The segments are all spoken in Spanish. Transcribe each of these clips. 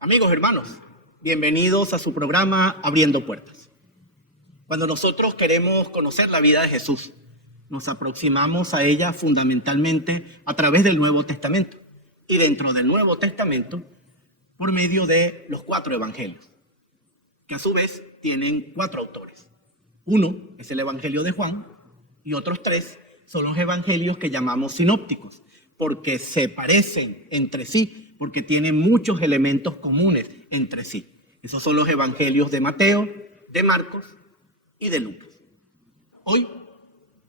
Amigos, hermanos, bienvenidos a su programa Abriendo Puertas. Cuando nosotros queremos conocer la vida de Jesús, nos aproximamos a ella fundamentalmente a través del Nuevo Testamento y dentro del Nuevo Testamento por medio de los 4 evangelios, que a su vez tienen 4 autores. Uno es el Evangelio de Juan y otros 3 son los evangelios que llamamos sinópticos, porque se parecen entre sí, porque tienen muchos elementos comunes entre sí. Esos son los evangelios de Mateo, de Marcos y de Lucas. Hoy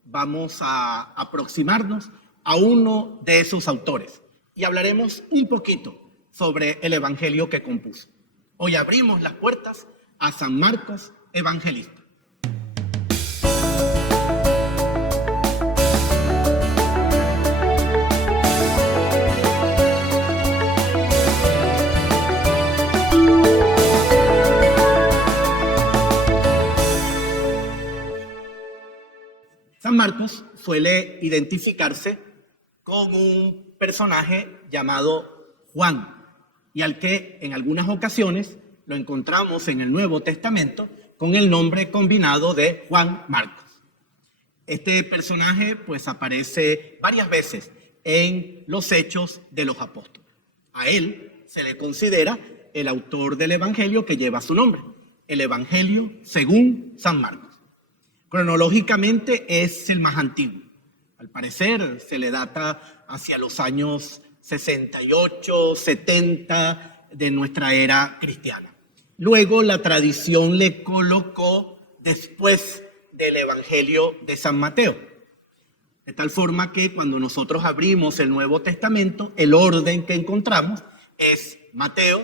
vamos a aproximarnos a uno de esos autores y hablaremos un poquito sobre el evangelio que compuso. Hoy abrimos las puertas a San Marcos, evangelista. San Marcos suele identificarse con un personaje llamado Juan y al que en algunas ocasiones lo encontramos en el Nuevo Testamento con el nombre combinado de Juan Marcos. Este personaje pues aparece varias veces en los Hechos de los Apóstoles. A él se le considera el autor del evangelio que lleva su nombre, el Evangelio según San Marcos. Cronológicamente es el más antiguo. Al parecer se le data hacia los años 68, 70 de nuestra era cristiana. Luego la tradición le colocó después del Evangelio de San Mateo. De tal forma que cuando nosotros abrimos el Nuevo Testamento, el orden que encontramos es Mateo,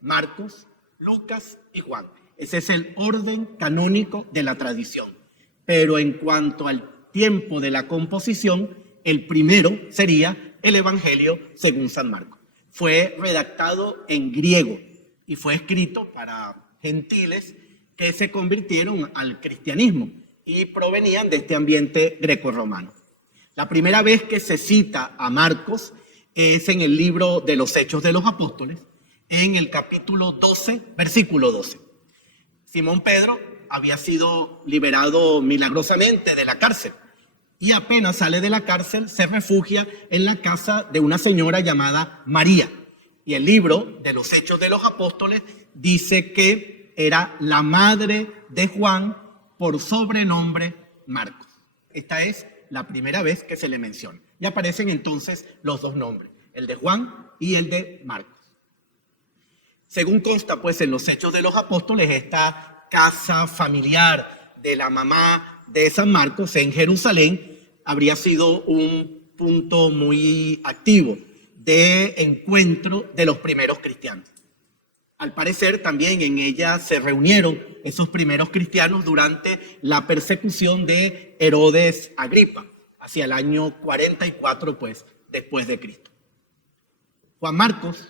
Marcos, Lucas y Juan. Ese es el orden canónico de la tradición. Pero en cuanto al tiempo de la composición, el primero sería el Evangelio según San Marcos. Fue redactado en griego y fue escrito para gentiles que se convirtieron al cristianismo y provenían de este ambiente grecorromano. La primera vez que se cita a Marcos es en el libro de los Hechos de los Apóstoles, en el capítulo 12, versículo 12. Simón Pedro había sido liberado milagrosamente de la cárcel y apenas sale de la cárcel se refugia en la casa de una señora llamada María. Y el libro de los Hechos de los Apóstoles dice que era la madre de Juan por sobrenombre Marcos. Esta es la primera vez que se le menciona. Y aparecen entonces los 2 nombres, el de Juan y el de Marcos. Según consta pues en los Hechos de los Apóstoles, esta casa familiar de la mamá de San Marcos en Jerusalén habría sido un punto muy activo de encuentro de los primeros cristianos. Al parecer también en ella se reunieron esos primeros cristianos durante la persecución de Herodes Agripa, hacia el año 44 pues después de Cristo. Juan Marcos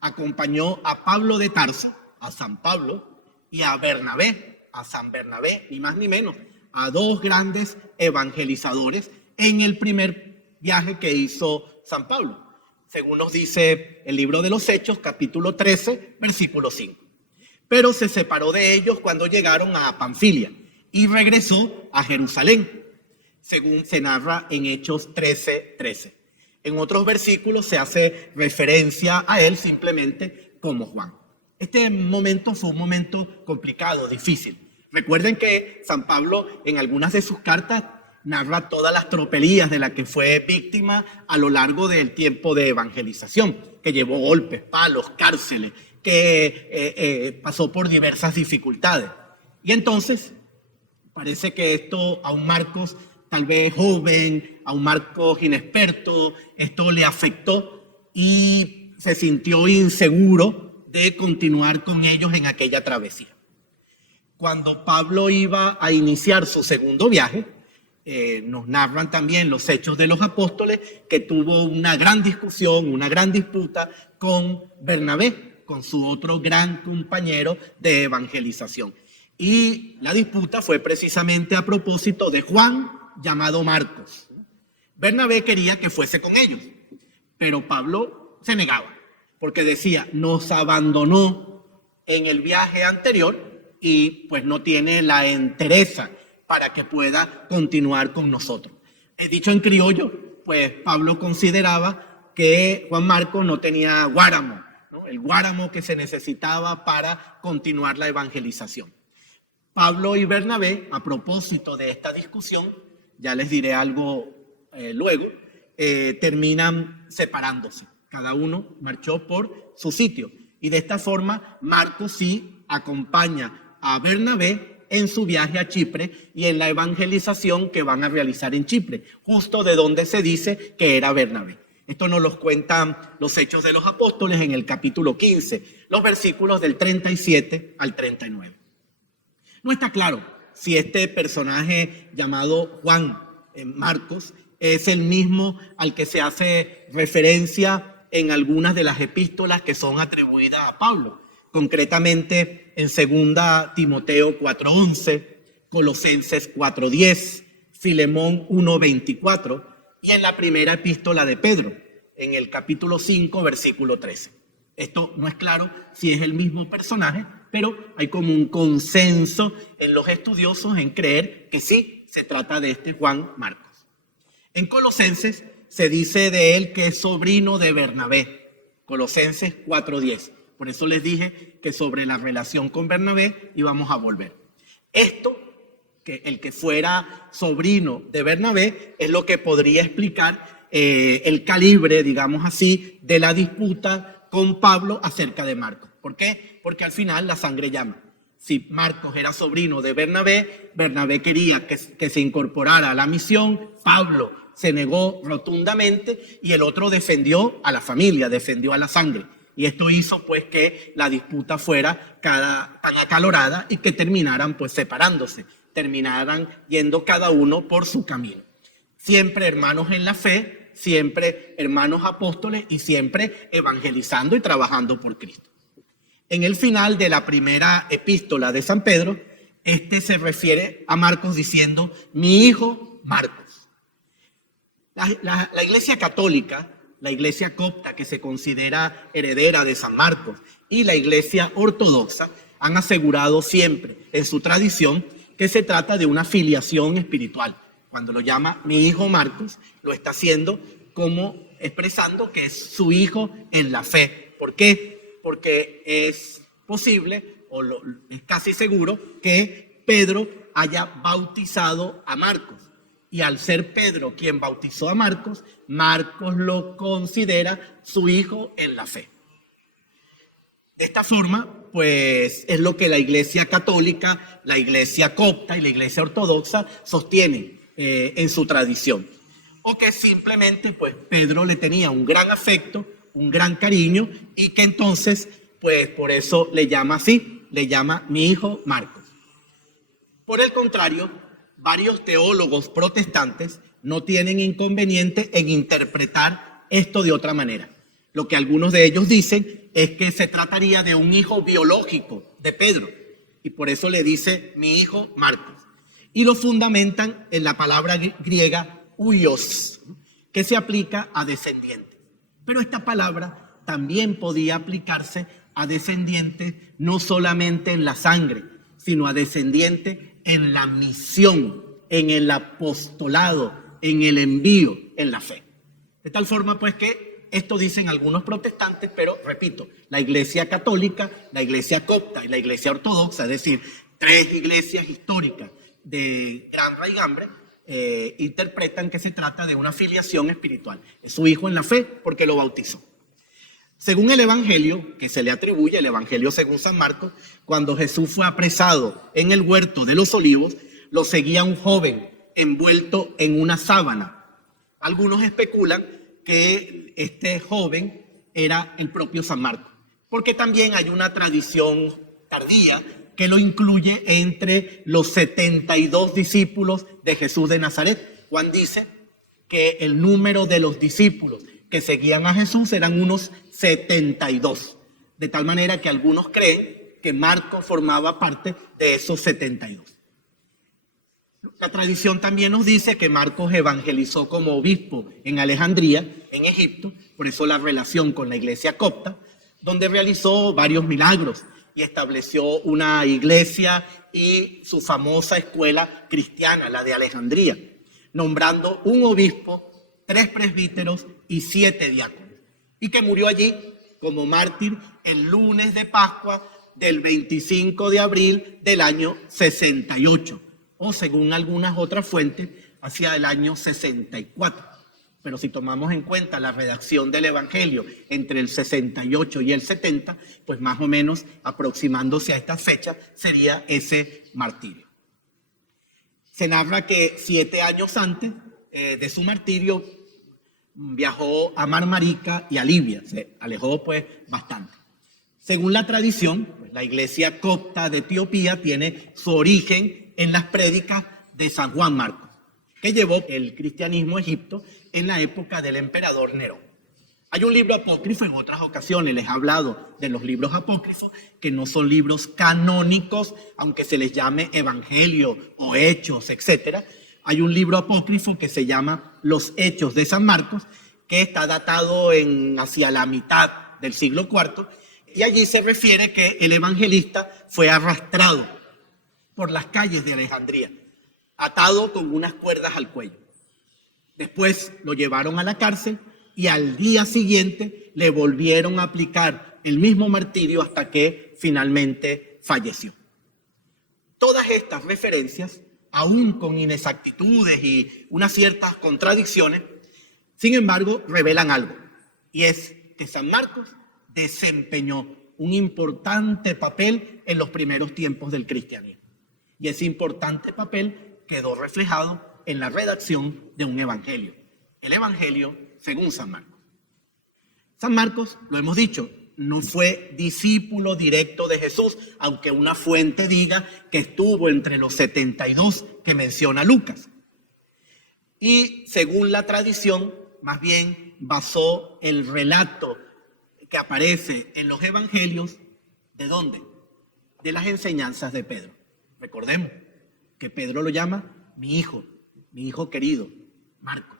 acompañó a Pablo de Tarso, a San Pablo, y a Bernabé, a San Bernabé, ni más ni menos, a 2 grandes evangelizadores en el primer viaje que hizo San Pablo, según nos dice el libro de los Hechos, capítulo 13, versículo 5. Pero se separó de ellos cuando llegaron a Panfilia y regresó a Jerusalén, según se narra en Hechos 13:13. En otros versículos se hace referencia a él simplemente como Juan. Este momento fue un momento complicado, difícil. Recuerden que San Pablo en algunas de sus cartas narra todas las tropelías de las que fue víctima a lo largo del tiempo de evangelización, que llevó golpes, palos, cárceles, que pasó por diversas dificultades. Y entonces parece que esto a un Marcos tal vez joven, a un Marcos inexperto, esto le afectó y se sintió inseguro de continuar con ellos en aquella travesía. Cuando Pablo iba a iniciar su segundo viaje, nos narran también los Hechos de los Apóstoles que tuvo una gran discusión, una gran disputa con Bernabé, con su otro gran compañero de evangelización. Y la disputa fue precisamente a propósito de Juan, llamado Marcos. Bernabé quería que fuese con ellos, pero Pablo se negaba. porque decía, nos abandonó en el viaje anterior y pues no tiene la entereza para que pueda continuar con nosotros. Dicho en criollo, pues Pablo consideraba que Juan Marcos no tenía guáramo, ¿no? El guáramo que se necesitaba para continuar la evangelización. Pablo y Bernabé, a propósito de esta discusión, ya les diré algo luego, terminan separándose. Cada uno marchó por su sitio. Y de esta forma, Marcos sí acompaña a Bernabé en su viaje a Chipre y en la evangelización que van a realizar en Chipre, justo de donde se dice que era Bernabé. Esto nos lo cuentan los Hechos de los Apóstoles en el capítulo 15, los versículos del 37 al 39. No está claro si este personaje llamado Juan Marcos es el mismo al que se hace referencia en algunas de las epístolas que son atribuidas a Pablo, concretamente en 2 Timoteo 4:11, Colosenses 4:10, Filemón 1:24 y en la primera epístola de Pedro, en el capítulo 5, versículo 13. Esto no es claro si es el mismo personaje, pero hay como un consenso en los estudiosos en creer que sí, se trata de este Juan Marcos. En Colosenses se dice de él que es sobrino de Bernabé, Colosenses 4:10. Por eso les dije que sobre la relación con Bernabé íbamos a volver. Esto, que el que fuera sobrino de Bernabé, es lo que podría explicar el calibre, digamos así, de la disputa con Pablo acerca de Marcos. ¿Por qué? Porque al final la sangre llama. Si Marcos era sobrino de Bernabé, Bernabé quería que se incorporara a la misión, Pablo se negó rotundamente y el otro defendió a la familia, defendió a la sangre. Y esto hizo pues que la disputa fuera tan acalorada y que terminaran pues separándose, terminaran yendo cada uno por su camino. Siempre hermanos en la fe, siempre hermanos apóstoles y siempre evangelizando y trabajando por Cristo. En el final de la primera epístola de San Pedro, se refiere a Marcos diciendo, mi hijo Marcos. La Iglesia Católica, la Iglesia Copta, que se considera heredera de San Marcos, y la Iglesia Ortodoxa han asegurado siempre en su tradición que se trata de una filiación espiritual. Cuando lo llama mi hijo Marcos, lo está haciendo como expresando que es su hijo en la fe. ¿Por qué? Porque es posible, es casi seguro, que Pedro haya bautizado a Marcos. Y al ser Pedro quien bautizó a Marcos, Marcos lo considera su hijo en la fe. De esta forma, pues es lo que la Iglesia Católica, la Iglesia Copta y la Iglesia Ortodoxa sostienen en su tradición. O que simplemente, pues Pedro le tenía un gran afecto, un gran cariño y que entonces, pues por eso le llama así, le llama mi hijo Marcos. Por el contrario, varios teólogos protestantes no tienen inconveniente en interpretar esto de otra manera. Lo que algunos de ellos dicen es que se trataría de un hijo biológico de Pedro y por eso le dice mi hijo Marcos. Y lo fundamentan en la palabra griega huios, que se aplica a descendiente. Pero esta palabra también podía aplicarse a descendientes no solamente en la sangre, sino a descendientes en la misión, en el apostolado, en el envío, en la fe. De tal forma pues que esto dicen algunos protestantes, pero repito, la Iglesia Católica, la Iglesia Copta y la Iglesia Ortodoxa, es decir, tres iglesias históricas de gran raigambre, interpretan que se trata de una filiación espiritual. Es su hijo en la fe porque lo bautizó. Según el Evangelio, que se le atribuye, el Evangelio según San Marcos, cuando Jesús fue apresado en el huerto de los Olivos, lo seguía un joven envuelto en una sábana. Algunos especulan que este joven era el propio San Marcos, porque también hay una tradición tardía que lo incluye entre los 72 discípulos de Jesús de Nazaret. Juan dice que el número de los discípulos que seguían a Jesús eran unos 72. De tal manera que algunos creen que Marcos formaba parte de esos 72. La tradición también nos dice que Marcos evangelizó como obispo en Alejandría, en Egipto, por eso la relación con la iglesia copta, donde realizó varios milagros y estableció una iglesia y su famosa escuela cristiana, la de Alejandría, nombrando un obispo, 3 presbíteros y 7 diáconos, y que murió allí como mártir el lunes de Pascua del 25 de abril del año 68, o según algunas otras fuentes, hacia el año 64. Pero si tomamos en cuenta la redacción del Evangelio entre el 68 y el 70, pues más o menos aproximándose a esta fecha sería ese martirio. Se narra que 7 años antes de su martirio viajó a Marmarica y a Libia, se alejó pues bastante. Según la tradición, pues, la iglesia copta de Etiopía tiene su origen en las prédicas de San Juan Marcos, que llevó el cristianismo a Egipto en la época del emperador Nerón. Hay un libro apócrifo, en otras ocasiones les he hablado de los libros apócrifos, que no son libros canónicos, aunque se les llame Evangelio o Hechos, etc. Hay un libro apócrifo que se llama Los Hechos de San Marcos, que está datado hacia la mitad del siglo IV, y allí se refiere que el evangelista fue arrastrado por las calles de Alejandría, atado con unas cuerdas al cuello. Después lo llevaron a la cárcel y al día siguiente le volvieron a aplicar el mismo martirio hasta que finalmente falleció. Todas estas referencias, aún con inexactitudes y unas ciertas contradicciones, sin embargo, revelan algo, y es que San Marcos desempeñó un importante papel en los primeros tiempos del cristianismo. Y ese importante papel quedó reflejado en la redacción de un evangelio, el Evangelio según San Marcos. San Marcos, lo hemos dicho, no fue discípulo directo de Jesús, aunque una fuente diga que estuvo entre los 72 que menciona Lucas. Y según la tradición, más bien basó el relato que aparece en los evangelios, ¿de dónde? De las enseñanzas de Pedro. Recordemos que Pedro lo llama mi hijo querido, Marcos.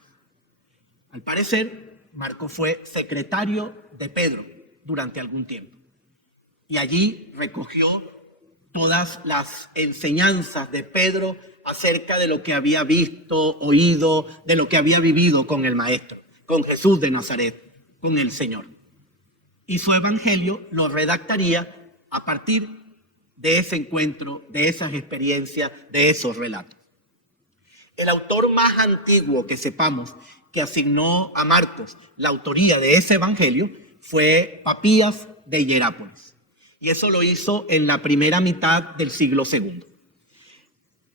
Al parecer, Marcos fue secretario de Pedro durante algún tiempo. Y allí recogió todas las enseñanzas de Pedro acerca de lo que había visto, oído, de lo que había vivido con el Maestro, con Jesús de Nazaret, con el Señor. Y su evangelio lo redactaría a partir de ese encuentro, de esas experiencias, de esos relatos. El autor más antiguo que sepamos que asignó a Marcos la autoría de ese evangelio fue Papías de Hierápolis. Y eso lo hizo en la primera mitad del siglo II.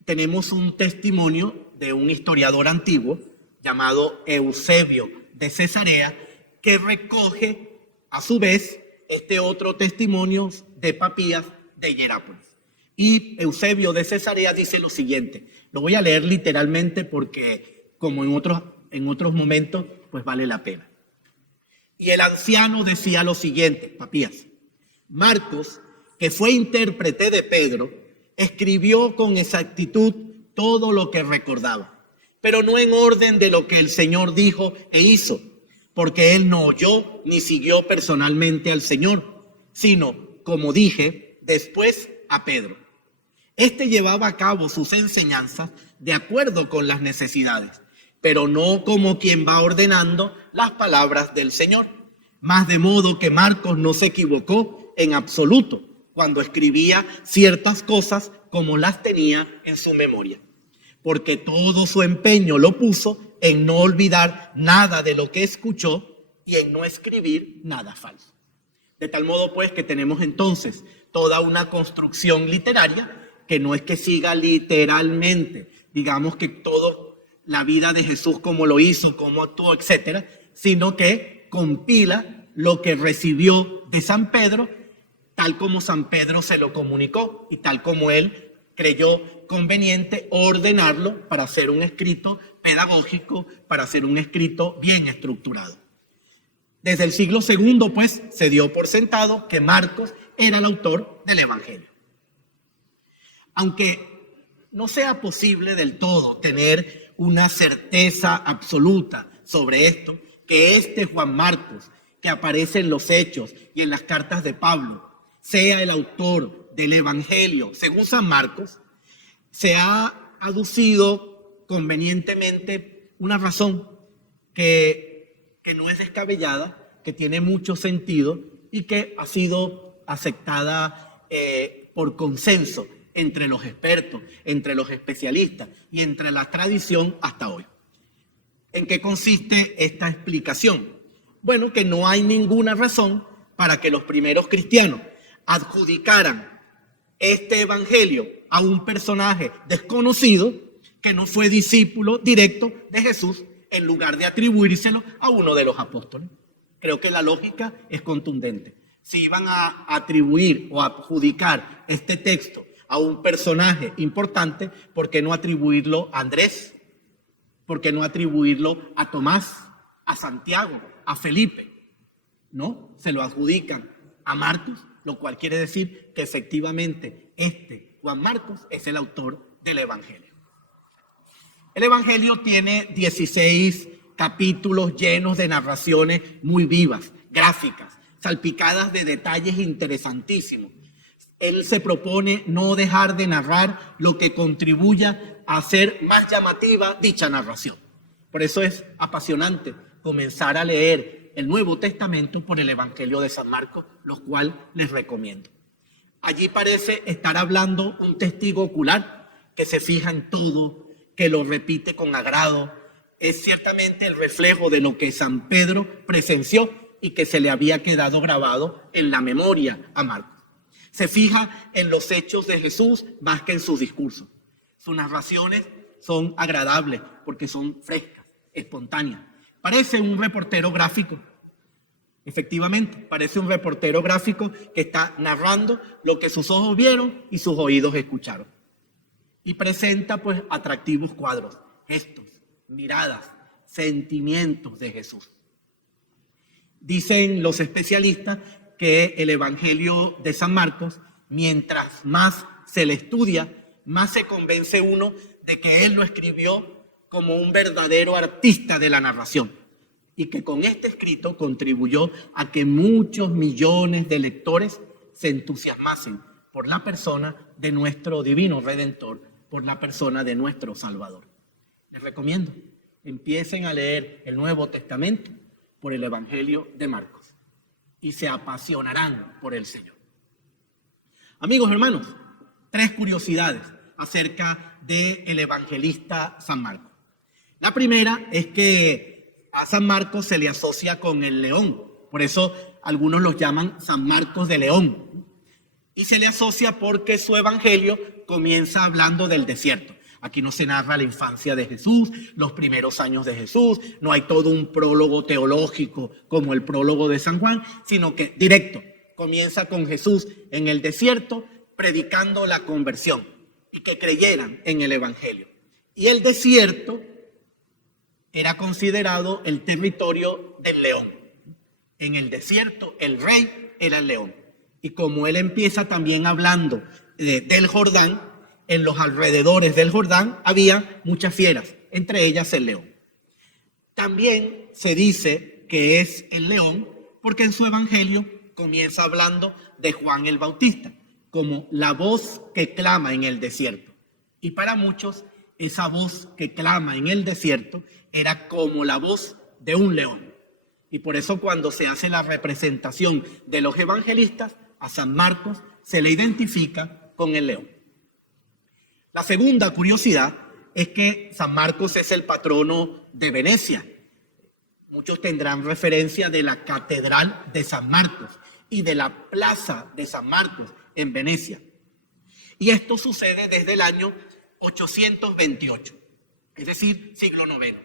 Tenemos un testimonio de un historiador antiguo llamado Eusebio de Cesarea, que recoge a su vez este otro testimonio de Papías de Hierápolis. Y Eusebio de Cesarea dice lo siguiente, lo voy a leer literalmente porque como en otros momentos pues vale la pena. Y el anciano decía lo siguiente, Papías: Marcos, que fue intérprete de Pedro, escribió con exactitud todo lo que recordaba, pero no en orden de lo que el Señor dijo e hizo, porque él no oyó ni siguió personalmente al Señor, sino, como dije, después a Pedro. Este llevaba a cabo sus enseñanzas de acuerdo con las necesidades, pero no como quien va ordenando las palabras del Señor. Más de modo que Marcos no se equivocó en absoluto cuando escribía ciertas cosas como las tenía en su memoria, porque todo su empeño lo puso en no olvidar nada de lo que escuchó y en no escribir nada falso. De tal modo pues que tenemos entonces toda una construcción literaria que no es que siga literalmente, digamos que toda la vida de Jesús, cómo lo hizo, cómo actuó, etcétera, sino que compila lo que recibió de San Pedro, tal como San Pedro se lo comunicó y tal como él creyó conveniente ordenarlo para hacer un escrito pedagógico, para hacer un escrito bien estructurado. Desde el siglo II, pues, se dio por sentado que Marcos era el autor del Evangelio. Aunque no sea posible del todo tener una certeza absoluta sobre esto, que este Juan Marcos, que aparece en los Hechos y en las cartas de Pablo, sea el autor del Evangelio según San Marcos, se ha aducido convenientemente una razón que no es descabellada, que tiene mucho sentido y que ha sido aceptada por consenso entre los expertos, entre los especialistas y entre la tradición hasta hoy. ¿En qué consiste esta explicación? Bueno, que no hay ninguna razón para que los primeros cristianos adjudicaran este evangelio a un personaje desconocido que no fue discípulo directo de Jesús, en lugar de atribuírselo a uno de los apóstoles. Creo que la lógica es contundente. Si iban a atribuir o adjudicar este texto a un personaje importante, ¿por qué no atribuirlo a Andrés? ¿Por qué no atribuirlo a Tomás, a Santiago, a Felipe? No, se lo adjudican a Marcos, lo cual quiere decir que efectivamente Juan Marcos es el autor del Evangelio. El Evangelio tiene 16 capítulos llenos de narraciones muy vivas, gráficas, salpicadas de detalles interesantísimos. Él se propone no dejar de narrar lo que contribuya a hacer más llamativa dicha narración. Por eso es apasionante comenzar a leer el Nuevo Testamento por el Evangelio de San Marcos, lo cual les recomiendo. Allí parece estar hablando un testigo ocular que se fija en todo, que lo repite con agrado. Es ciertamente el reflejo de lo que San Pedro presenció y que se le había quedado grabado en la memoria a Marcos. Se fija en los hechos de Jesús más que en sus discursos. Sus narraciones son agradables porque son frescas, espontáneas. Parece un reportero gráfico. Efectivamente, parece un reportero gráfico que está narrando lo que sus ojos vieron y sus oídos escucharon. Y presenta pues atractivos cuadros, gestos, miradas, sentimientos de Jesús. Dicen los especialistas que el Evangelio de San Marcos, mientras más se le estudia, más se convence uno de que él lo escribió como un verdadero artista de la narración y que con este escrito contribuyó a que muchos millones de lectores se entusiasmasen por la persona de nuestro divino Redentor, por la persona de nuestro Salvador. Les recomiendo, empiecen a leer el Nuevo Testamento por el Evangelio de Marcos y se apasionarán por el Señor. Amigos, hermanos, 3 curiosidades acerca del evangelista San Marcos. La primera es que a San Marcos se le asocia con el león, por eso algunos los llaman San Marcos de León. Y se le asocia porque su evangelio comienza hablando del desierto. Aquí no se narra la infancia de Jesús, los primeros años de Jesús, no hay todo un prólogo teológico como el prólogo de San Juan, sino que directo, comienza con Jesús en el desierto predicando la conversión y que creyeran en el evangelio. Y el desierto era considerado el territorio del león. En el desierto el rey era el león. Y como él empieza también hablando del Jordán, en los alrededores del Jordán había muchas fieras, entre ellas el león. También se dice que es el león porque en su evangelio comienza hablando de Juan el Bautista, como la voz que clama en el desierto. Y para muchos, esa voz que clama en el desierto era como la voz de un león. Y por eso cuando se hace la representación de los evangelistas, a San Marcos se le identifica con el león. La segunda curiosidad es que San Marcos es el patrono de Venecia. Muchos tendrán referencia de la Catedral de San Marcos y de la Plaza de San Marcos en Venecia. Y esto sucede desde el año 828, es decir, siglo IX,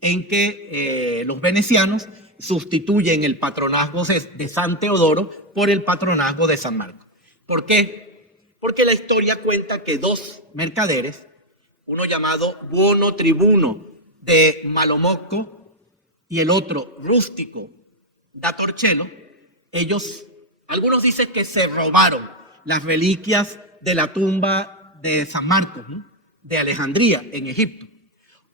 en que los venecianos sustituyen el patronazgo de San Teodoro por el patronazgo de San Marcos. ¿Por qué? Porque la historia cuenta que 2 mercaderes, uno llamado Buono Tribuno de Malomocco y el otro Rústico da Torcello, algunos dicen que se robaron las reliquias de la tumba de San Marcos, ¿no?, de Alejandría, en Egipto.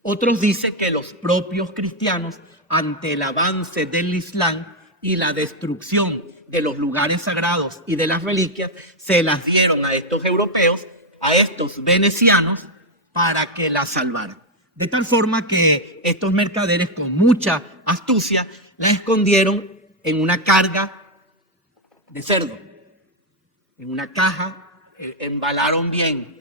Otros dicen que los propios cristianos, ante el avance del Islam, y la destrucción de los lugares sagrados y de las reliquias se las dieron a estos europeos, a estos venecianos, para que las salvaran. De tal forma que estos mercaderes, con mucha astucia, la escondieron en una carga de cerdo, en una caja, embalaron bien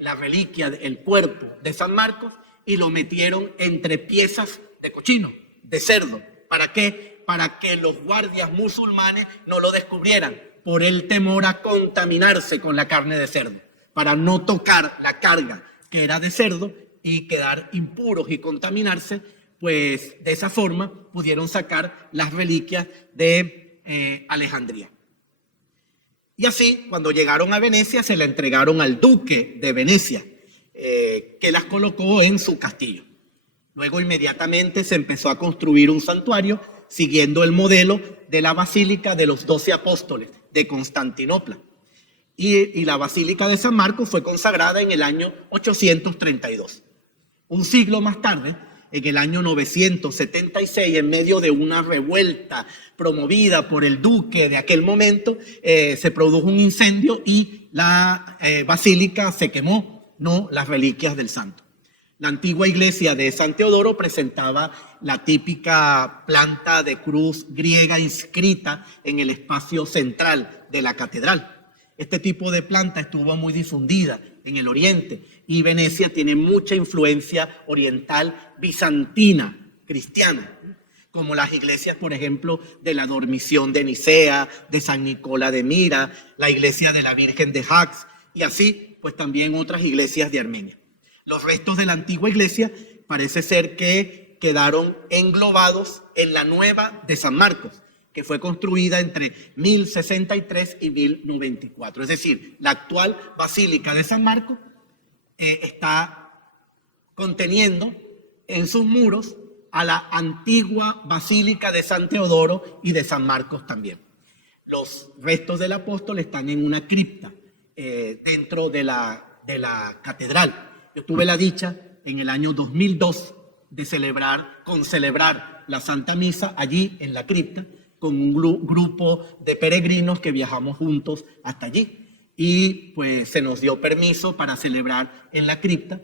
la reliquia, el cuerpo de San Marcos, y lo metieron entre piezas de cochino, de cerdo. ¿Para qué? Para que los guardias musulmanes no lo descubrieran, por el temor a contaminarse con la carne de cerdo, para no tocar la carga que era de cerdo y quedar impuros y contaminarse. Pues de esa forma pudieron sacar las reliquias de Alejandría. Y así, cuando llegaron a Venecia, se la entregaron al duque de Venecia, que las colocó en su castillo. Luego, inmediatamente, se empezó a construir un santuario siguiendo el modelo de la Basílica de los 12 Apóstoles de Constantinopla. Y la Basílica de San Marcos fue consagrada en el año 832. Un siglo más tarde, en el año 976, en medio de una revuelta promovida por el duque de aquel momento, se produjo un incendio y la basílica se quemó, no las reliquias del santo. La antigua iglesia de San Teodoro presentaba la típica planta de cruz griega inscrita en el espacio central de la catedral. Este tipo de planta estuvo muy difundida en el Oriente y Venecia tiene mucha influencia oriental bizantina, cristiana, como las iglesias, por ejemplo, de la Dormición de Nicea, de San Nicola de Mira, la iglesia de la Virgen de Jax y así, pues también otras iglesias de Armenia. Los restos de la antigua iglesia parece ser que quedaron englobados en la nueva de San Marcos, que fue construida entre 1063 y 1094. Es decir, la actual Basílica de San Marcos está conteniendo en sus muros a la antigua Basílica de San Teodoro y de San Marcos también. Los restos del apóstol están en una cripta dentro de la catedral. Yo tuve la dicha en el año 2002 de celebrar la Santa Misa allí en la cripta, con un grupo de peregrinos que viajamos juntos hasta allí. Y pues se nos dio permiso para celebrar en la cripta.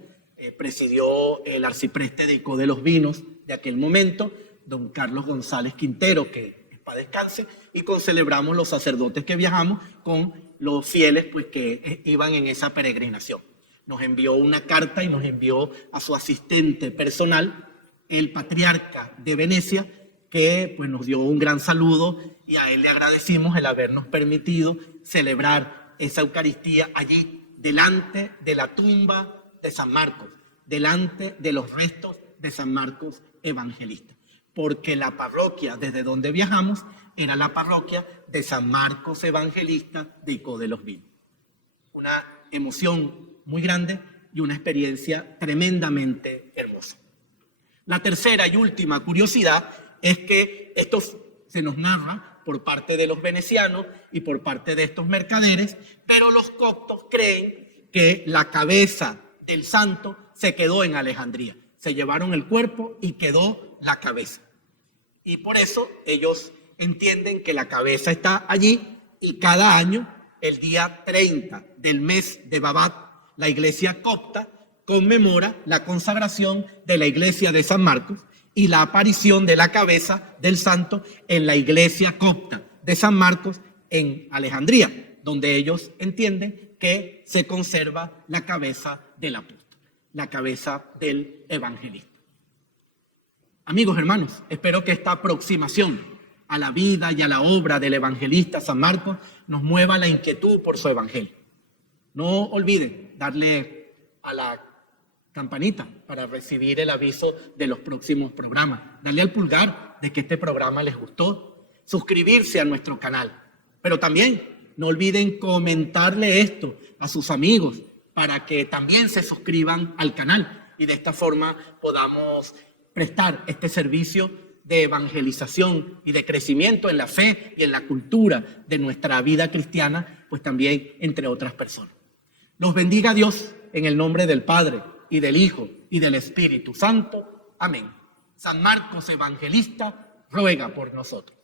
Presidió el arcipreste de Icó de los Vinos de aquel momento, don Carlos González Quintero, que para descanse, y celebramos los sacerdotes que viajamos con los fieles pues, que iban en esa peregrinación. Nos envió una carta y nos envió a su asistente personal, el patriarca de Venecia, que pues, nos dio un gran saludo y a él le agradecimos el habernos permitido celebrar esa Eucaristía allí, delante de la tumba de San Marcos, delante de los restos de San Marcos Evangelista, porque la parroquia desde donde viajamos era la parroquia de San Marcos Evangelista de Icó de los Vinos. Una emoción muy grande y una experiencia tremendamente hermosa. La tercera y última curiosidad es que esto se nos narra por parte de los venecianos y por parte de estos mercaderes, pero los coptos creen que la cabeza del santo se quedó en Alejandría. Se llevaron el cuerpo y quedó la cabeza. Y por eso ellos entienden que la cabeza está allí y cada año, el día 30 del mes de Babat, la iglesia copta conmemora la consagración de la iglesia de San Marcos y la aparición de la cabeza del santo en la iglesia copta de San Marcos en Alejandría, donde ellos entienden que se conserva la cabeza del apóstol, la cabeza del evangelista. Amigos, hermanos, espero que esta aproximación a la vida y a la obra del evangelista San Marcos nos mueva la inquietud por su evangelio. No olviden darle a la campanita para recibir el aviso de los próximos programas. Darle al pulgar de que este programa les gustó. Suscribirse a nuestro canal. Pero también no olviden comentarle esto a sus amigos para que también se suscriban al canal y de esta forma podamos prestar este servicio de evangelización y de crecimiento en la fe y en la cultura de nuestra vida cristiana, pues también entre otras personas. Los bendiga Dios en el nombre del Padre y del Hijo y del Espíritu Santo. Amén. San Marcos Evangelista ruega por nosotros.